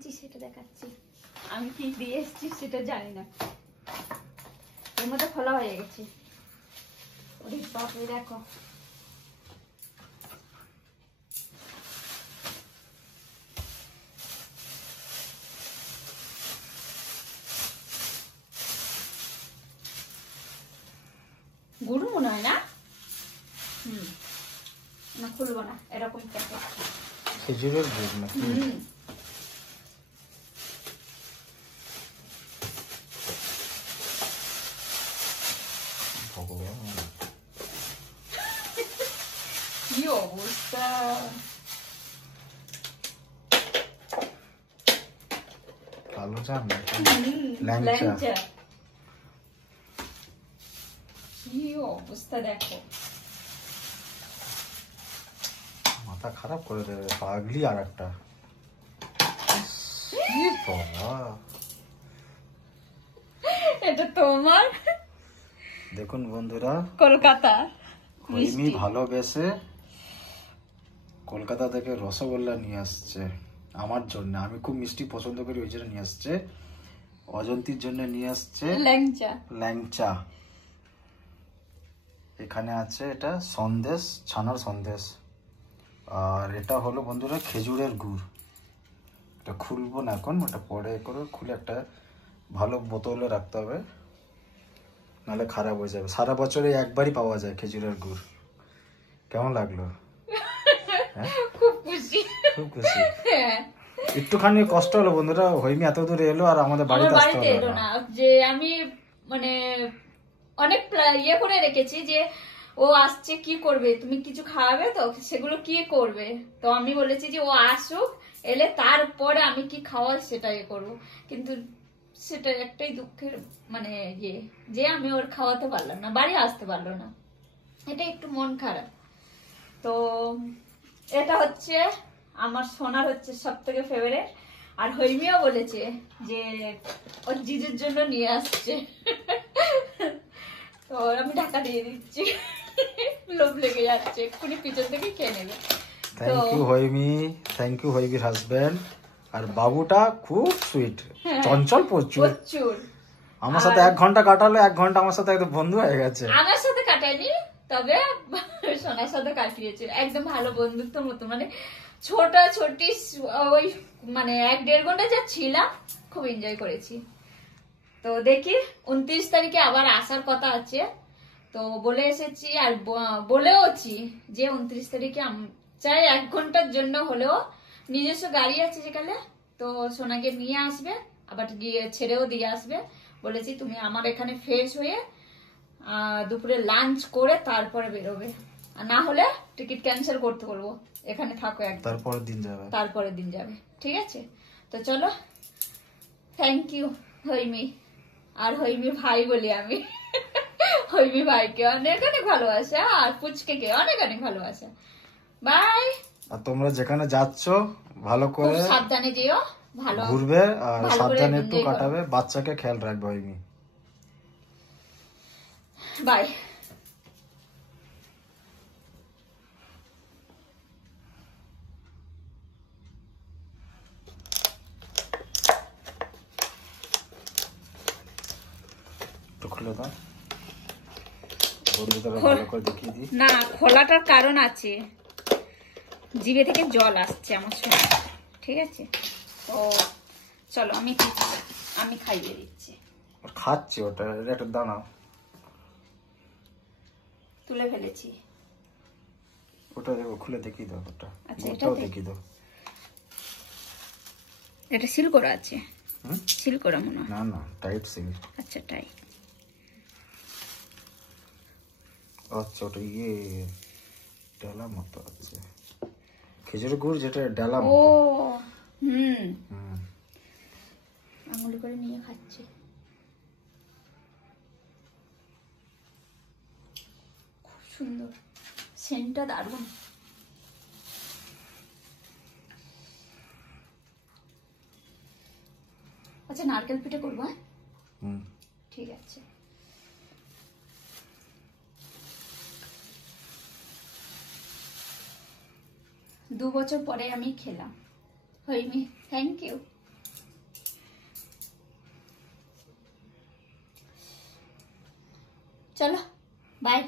এসেছি সেটা দেখাচ্ছি। আমি কি দিয়ে এসেছি সেটা জানি না। এর মধ্যে খোলা হয়ে গেছে। ওরে বাপরে দেখো, গুড় মনে হয় না। না খুলবো না, এরকম প্যাকেট। খেজুরের গুড় না? ভগবান, কি অবস্থা! কালো জাম নাকি? ল্যাংচা। ল্যাংচা। কি অবস্থা দেখো, মাথা খারাপ করে দেবে পাগলি। আর একটা এটা তোমার। দেখুন বন্ধুরা, কলকাতা হৈমি ভালোবেসে কলকাতা থেকে রসগোল্লা নিয়ে আসছে আমার জন্য। আমি খুব মিষ্টি পছন্দ করি, ওই জন্য নিয়ে আসছে। অজন্তীর জন্য নিয়ে আসছে ল্যাংচা। ল্যাংচা। এখানে আছে এটা সন্দেশ, ছানার সন্দেশ। আর এটা হলো বন্ধুরা খেজুরের গুড়। এটা খুলবো না এখন, ওটা পরে করে খুলে একটা ভালো বোতলে রাখতে হবে, নাহলে খারাপ হয়ে যাবে। সারা বছরে একবারই পাওয়া যায় খেজুরের গুড়। কেমন লাগলো? খুব খুশি, খুব খুশি। একটুখানি কষ্ট হলো বন্ধুরা, হৈমি এত দূরে এলো আর আমাদের বাড়িতে আসতে হলো না। যে আমি মানে অনেক ইয়ে করে রেখেছি যে ও আসছে, কি করবে, তুমি কিছু খাওয়াবে তো, সেগুলো কি করবে। তো আমি বলেছি যে ও আসুক, এলে তারপরে আমি কি খাওয়াই সেটাই করবো। কিন্তু সেটা একটাই দুঃখের মানে ইয়ে, যে আমি ওর খাওয়াতে পারলাম না, বাড়ি আসতে পারলো না, এটা একটু মন খারাপ। তো এটা হচ্ছে আমার সোনার হচ্ছে সব থেকে ফেভারিট। আর হৈমিও বলেছে যে ওর জিজুর জন্য নিয়ে আসছে। তো আমি ঢাকা দিয়ে দিচ্ছি, লোভ লেগে যাচ্ছে, এক্ষুনি পিছন থেকে খেয়ে নেবে। Thank you Haimi, thank you হৈমির হাজবেন্ড। আর বাবুটা খুব সুইট, চঞ্চল প্রচুর। আমার সাথে 1 ঘন্টা কাটালো, 1 ঘন্টা আমার সাথে একদম বন্ধু হয়ে গেছে। আমার সাথে কাটায়নি, তবে সোনার সাথে কাটিয়েছে একদম ভালো বন্ধুত্বের মতো। মানে ছোট ছোটি ওই মানে 1-1.5 ঘন্টা যা ছিলাম, খুব এনজয় করেছি। তো দেখি 29 তারিখে আবার আসার কথা আছে, তো বলে এসেছি আর বলেওছি যে 29 তারিখে চাই 1 ঘন্টার জন্য হলেও, নিজস্ব গাড়ি আছে সেখানে, তো সোনাকে নিয়ে আসবে, আবার গিয়ে ছেড়েও দিয়ে আসবে। বলেছি তুমি আমার এখানে ফ্রেশ হয়ে দুপুরে লাঞ্চ করে তারপরে বেরোবে, আর না হলে টিকিট ক্যান্সেল করতে বলবো, এখানে থাকো একদম, তারপরের দিন যাবে। ঠিক আছে, তো চলো। Thank you হৈমি। আর হৈমি ভাই বলি আমি, হৈমি ভাইকে অনেক অনেক ভালোবাসা, আর পুচকে অনেক অনেক ভালোবাসা। বাই। আর তোমরা যেখানে যাচ্ছ ভালো করে সাবধানে যেও, ভালো ঘুরবে আর সাবধানে একটু কাটাবে, বাচ্চাকে খেয়াল রাখবে হৈমি। বাই। খুলে দাও ভালো করে দেখিয়ে দিই। না, খোলাটার কারণ আছে, জিভে থেকে জল আসছে আমার সময়। ঠিক আছে, তো চলো আমি খাইয়ে দিচ্ছি। খাচ্ছি ওটা, একটা দানা তুলে ফেলেছি, ওটা দেখো খুলে দেখিয়ে দাও। ওটা আচ্ছা, এটাও দেখিয়ে দাও। এটা সিল করা আছে? সিল করা মনে হয়। না না, টাইট সিল। আচ্ছা, টাইট। আচ্ছা, ওটা ইয়ে ডালা মতো আছে, খেজুরের গুড় যেটা ডালা মতো। ও আঙুলি করে নিয়ে খাচ্ছি, খুব সুন্দর সেন্টটা, দারুণ। আচ্ছা, নারকেল পিঠে করবো। হ্যাঁ, ঠিক আছে। দু বছর পরে আমি খেলাম। হৈমি, থ্যাংক ইউ। চলো বাই।